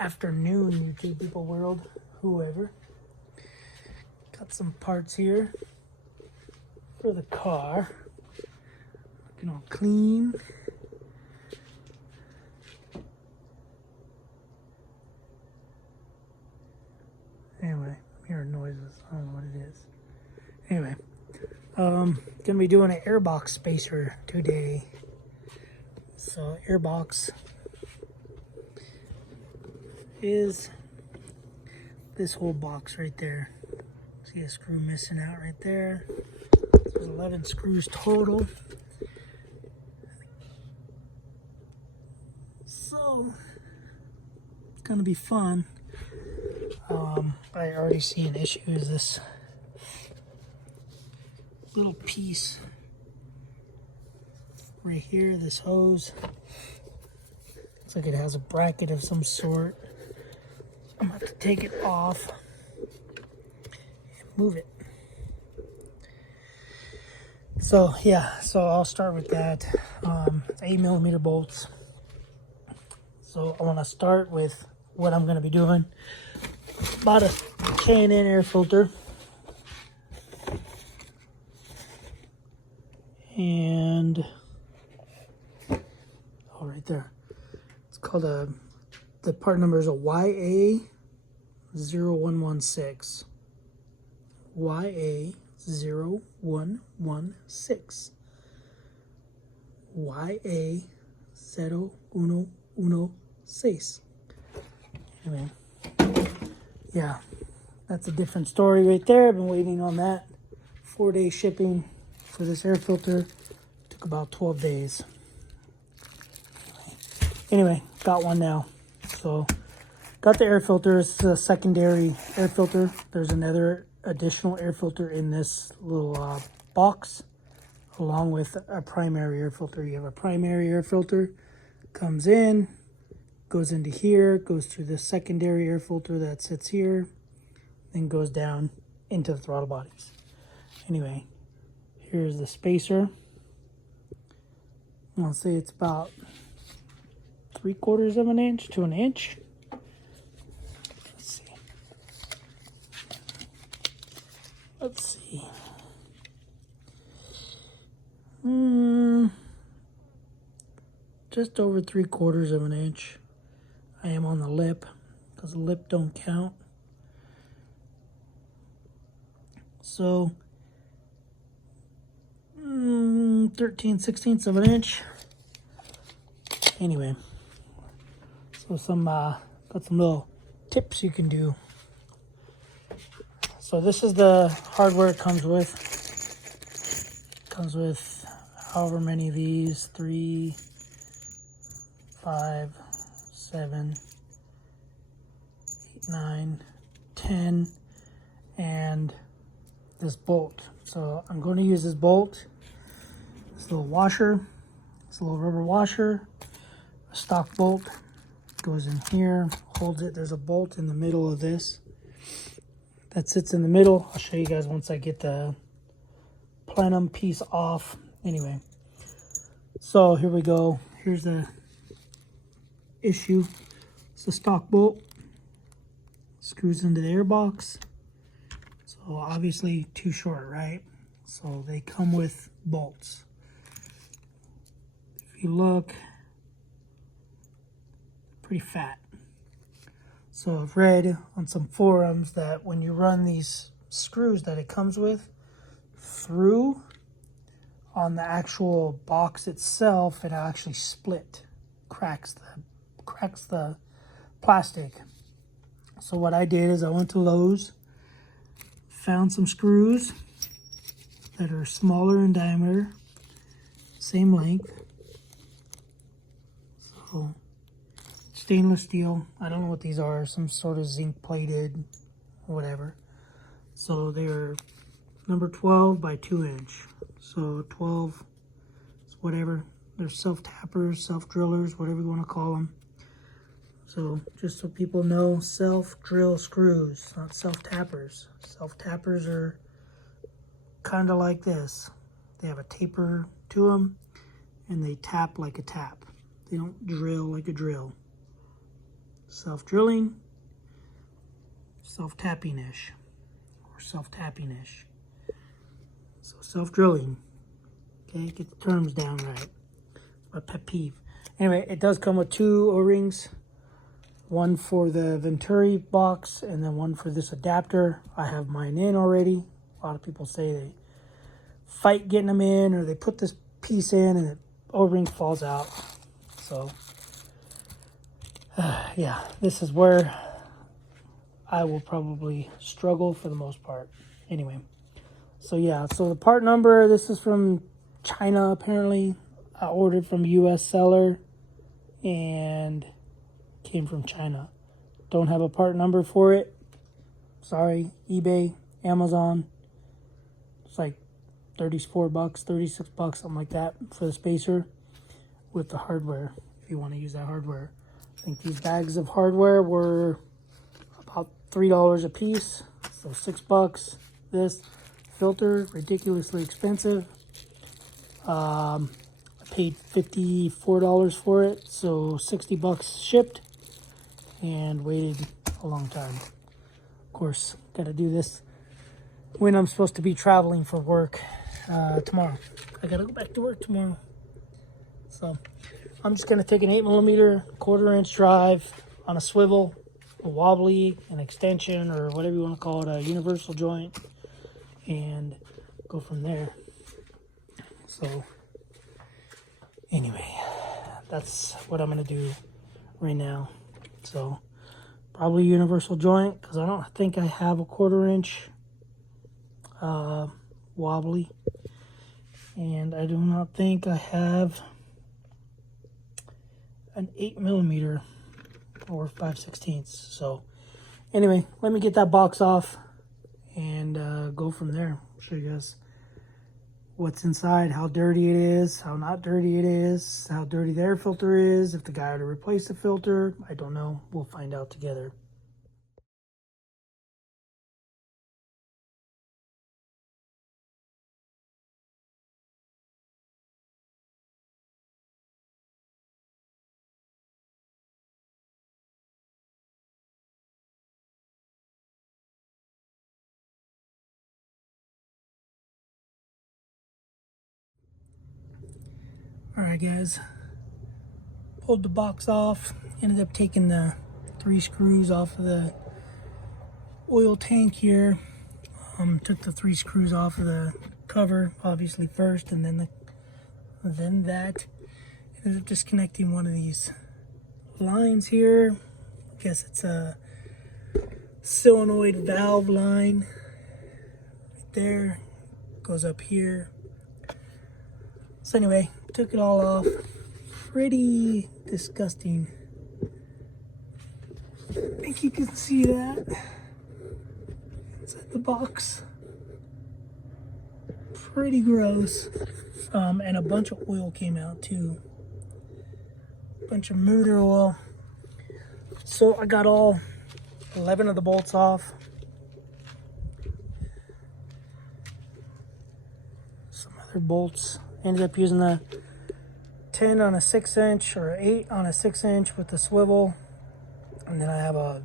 Afternoon, YouTube people world, whoever. Got some parts here for the car. Looking all clean. Anyway, I'm hearing noises. I don't know what it is. Anyway, gonna be doing an airbox spacer today. So airbox is this whole box right there. See a screw missing out right there. There's 11 screws total. So it's gonna be fun. I already see an issue is this little piece right here, this hose. Looks like it has a bracket of some sort. I'm gonna have to take it off and move it. So yeah, so I'll start with that. It's 8mm bolts. So I want to start with what I'm going to be doing. Bought a K&N air filter. And oh, right there. It's called the part number is a YA0116. YA0116. YA0116. Anyway, yeah, that's a different story right there. I've been waiting on that. 4-day shipping for this air filter. Took about 12 days. Anyway, got one now. So, got the air filter. It's a secondary air filter. There's another additional air filter in this little box, along with a primary air filter. You have a primary air filter, comes in, goes into here, goes through the secondary air filter that sits here, then goes down into the throttle bodies. Anyway, here's the spacer. I'll say it's about 3/4 of an inch to an inch. Let's see. Just over 3/4 of an inch. I am on the lip because the lip don't count. So 13/16 of an inch. Anyway, so got some little tips you can do. So this is the hardware it comes with. Comes with however many of these, 3, 5, 7, 8, 9, 10, and this bolt. So I'm going to use this bolt, this little washer, this little rubber washer, a stock bolt, goes in here, holds it. There's a bolt in the middle of this that sits in the middle. I'll show you guys once I get the plenum piece off. Anyway, so here we go. Here's the issue. It's a stock bolt. Screws into the airbox. So obviously too short, right? So they come with bolts. If you look, pretty fat. So I've read on some forums that when you run these screws that it comes with through on the actual box itself, it actually split, cracks the plastic. So what I did is I went to Lowe's, found some screws that are smaller in diameter, same length. So stainless steel. I don't know what these are. Some sort of zinc plated, whatever. So they're number 12 by 2 inch. So 12, whatever. They're self-tappers, self-drillers, whatever you want to call them. So just so people know, self-drill screws, not self-tappers. Self-tappers are kind of like this. They have a taper to them, and they tap like a tap. They don't drill like a drill. self-drilling, self-tapping-ish, or self-tapping-ish. So self-drilling, okay, get the terms down right. My pet peeve. Anyway, it does come with 2 O-rings, one for the Venturi box and then one for this adapter. I have mine in already. A lot of people say they fight getting them in, or they put this piece in and the O-ring falls out. So yeah, this is where I will probably struggle for the most part. Anyway, so yeah, so the part number, this is from China apparently. I ordered from a US seller and came from China. Don't have a part number for it. Sorry, eBay, Amazon. It's like 34 bucks, 36 bucks, something like that for the spacer with the hardware, if you want to use that hardware. I think these bags of hardware were about $3 a piece, so 6 bucks. This filter, ridiculously expensive. I paid $54 for it, so 60 bucks shipped, and waited a long time. Of course, gotta do this when I'm supposed to be traveling for work tomorrow. I gotta go back to work tomorrow. So I'm just gonna take an 8mm 1/4" drive on a swivel, a wobbly, an extension, or whatever you want to call it, a universal joint, and go from there. So anyway, that's what I'm gonna do right now. So probably universal joint, because I don't think I have a 1/4" wobbly, and I do not think I have an 8mm or 5/16. So anyway, let me get that box off and go from there. Show you guys what's inside, how dirty it is, how not dirty it is, how dirty the air filter is, if the guy had to replace the filter. I don't know. We'll find out together. Alright guys, pulled the box off, ended up taking the 3 screws off of the oil tank here. Took the 3 screws off of the cover, obviously first, and then that. Ended up disconnecting one of these lines here. I guess it's a solenoid valve line. Right there, goes up here. So anyway, took it all off. Pretty disgusting. I think you can see that inside the box. Pretty gross. And a bunch of oil came out too. A bunch of motor oil. So I got all 11 of the bolts off. Some other bolts. Ended up using the 10 on a 6" or 8 on a 6" with the swivel, and then I have a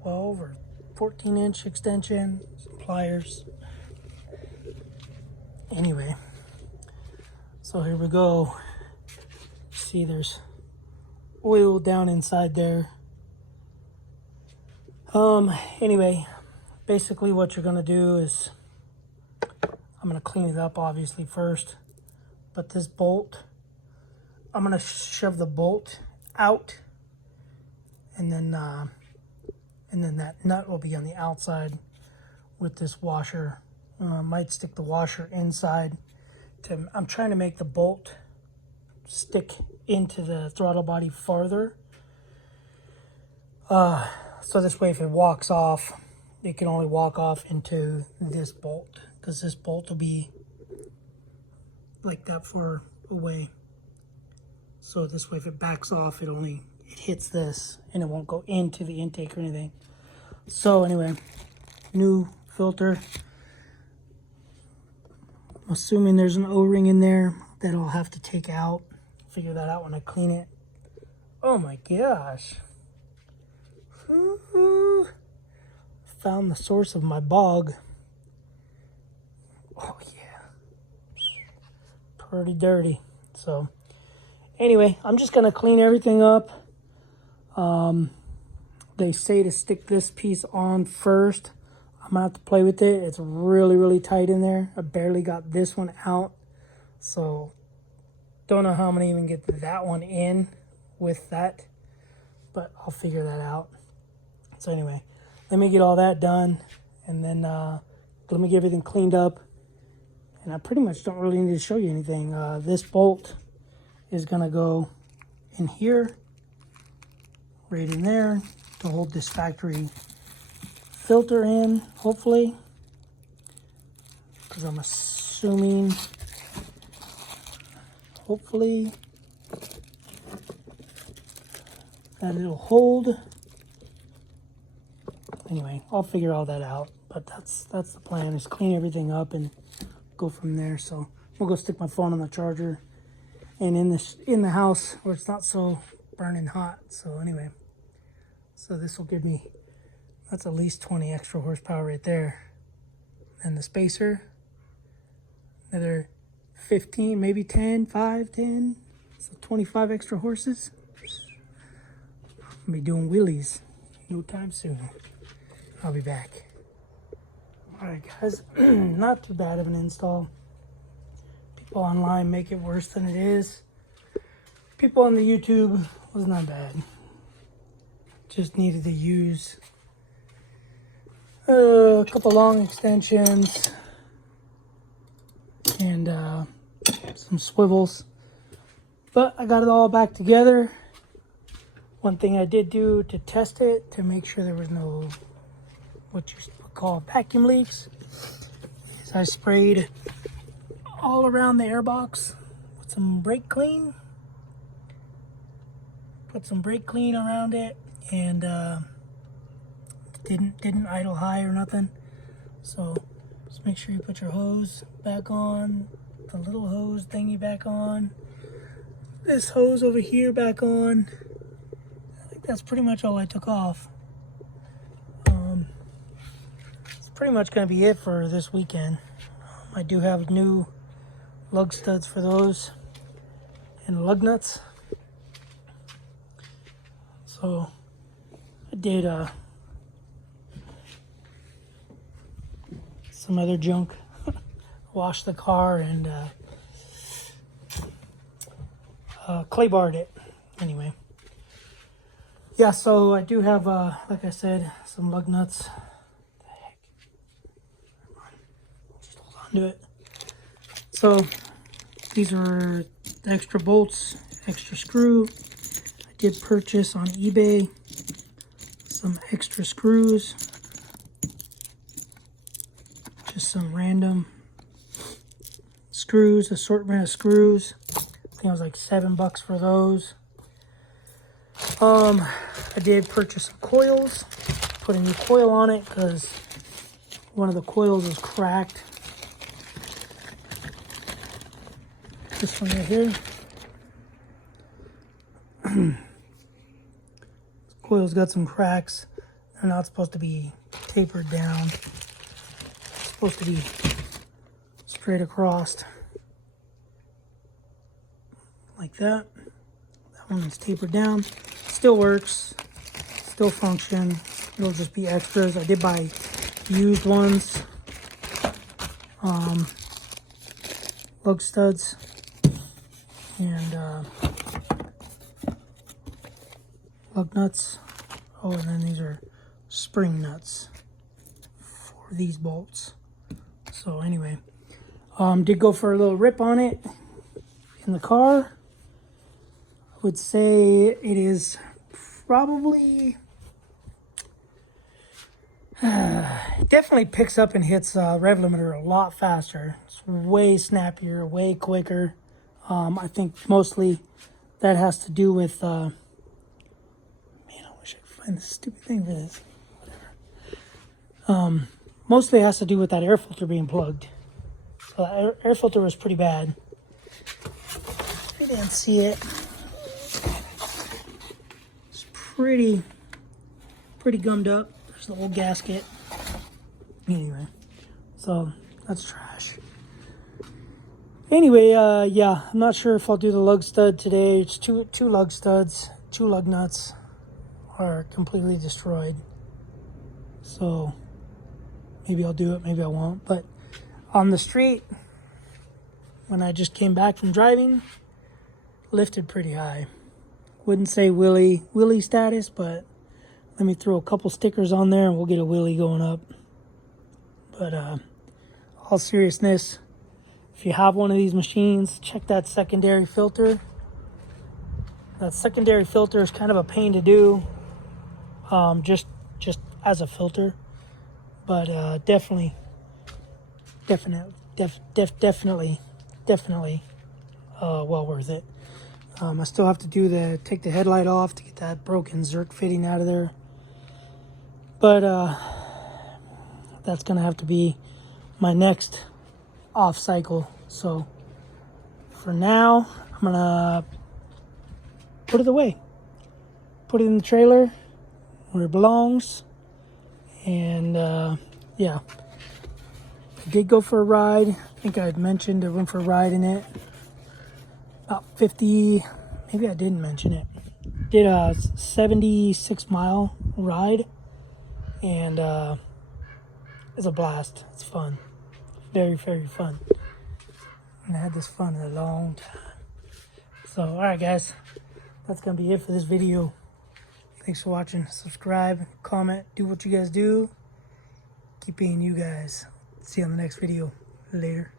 12 or 14" extension, some pliers. Anyway, so here we go. See, there's oil down inside there. Anyway, basically what you're gonna do is, I'm gonna clean it up obviously first, but this bolt, I'm gonna shove the bolt out, and then that nut will be on the outside with this washer. Might stick the washer inside. I'm trying to make the bolt stick into the throttle body farther. So this way, if it walks off, it can only walk off into this bolt, because this bolt will be like that far away. So this way, if it backs off, it hits this, and it won't go into the intake or anything. So anyway, new filter. I'm assuming there's an O-ring in there that I'll have to take out. Figure that out when I clean it. Oh my gosh. Ooh, found the source of my bog. Oh yeah, pretty dirty. So anyway, I'm just gonna clean everything up. They say to stick this piece on first. I'm gonna have to play with it. It's really, really tight in there. I barely got this one out. So don't know how I'm gonna even get that one in with that, but I'll figure that out. So anyway, let me get all that done, and then let me get everything cleaned up. And I pretty much don't really need to show you anything. This bolt is gonna go in here, right in there, to hold this factory filter in, hopefully, because I'm assuming, hopefully, that it'll hold. Anyway, I'll figure all that out, but that's the plan, is clean everything up and go from there. So we'll go stick my phone on the charger and in the house where it's not so burning hot. So anyway, so this will give me, that's at least 20 extra horsepower right there. And the spacer, another 15, maybe 10, 5, 10, so 25 extra horses. I'll be doing wheelies no time soon. I'll be back. All right, guys, not too bad of an install. People online make it worse than it is. People on the YouTube was not bad. Just needed to use a couple long extensions and some swivels. But I got it all back together. One thing I did do to test it, to make sure there was no, what you would call vacuum leaks, is I sprayed all around the airbox with some brake clean. Put some brake clean around it, and didn't idle high or nothing. So just make sure you put your hose back on, the little hose thingy back on, this hose over here back on. I think that's pretty much all I took off. It's pretty much going to be it for this weekend. I do have new lug studs for those and lug nuts. So I did some other junk, washed the car and clay barred it. Anyway, yeah, so I do have, like I said, some lug nuts. What the heck? Just hold on to it. So these are the extra bolts, extra screw. I did purchase on eBay some extra screws. Just some random screws, assortment of screws. I think it was like $7 for those. I did purchase some coils, put a new coil on it because one of the coils is cracked. This one right here. This coil's got some cracks. They're not supposed to be tapered down. It's supposed to be straight across. Like that. That one is tapered down. Still works. Still function. It'll just be extras. I did buy used ones. Lug studs. And lug nuts. Oh, and then these are spring nuts for these bolts. So anyway, did go for a little rip on it in the car. I would say it is probably definitely picks up and hits rev limiter a lot faster. It's way snappier, way quicker. I think mostly that has to do with man, I wish I could find the stupid thing for this. Whatever. Mostly it has to do with that air filter being plugged. So that air filter was pretty bad. If you didn't see it, it's pretty pretty gummed up. There's the old gasket. Anyway, so that's trash. Anyway, yeah, I'm not sure if I'll do the lug stud today. It's two lug studs, 2 lug nuts are completely destroyed. So maybe I'll do it, maybe I won't. But on the street, when I just came back from driving, lifted pretty high. Wouldn't say wheelie status, but let me throw a couple stickers on there and we'll get a wheelie going up. But all seriousness, if you have one of these machines, check that secondary filter. That secondary filter is kind of a pain to do, just as a filter, but definitely well worth it. I still have to take the headlight off to get that broken Zerk fitting out of there, but that's gonna have to be my next off cycle. So for now, I'm gonna put it away, put it in the trailer where it belongs. And yeah, I did go for a ride. I think I mentioned I went for a ride in it, about 50, maybe I didn't mention it. Did a 76-mile ride, and it's a blast. It's fun, very fun, and I had this fun in a long time. So all right guys, that's gonna be it for this video. Thanks for watching. Subscribe, comment, do what you guys do. Keep being you guys. See you on the next video. Later.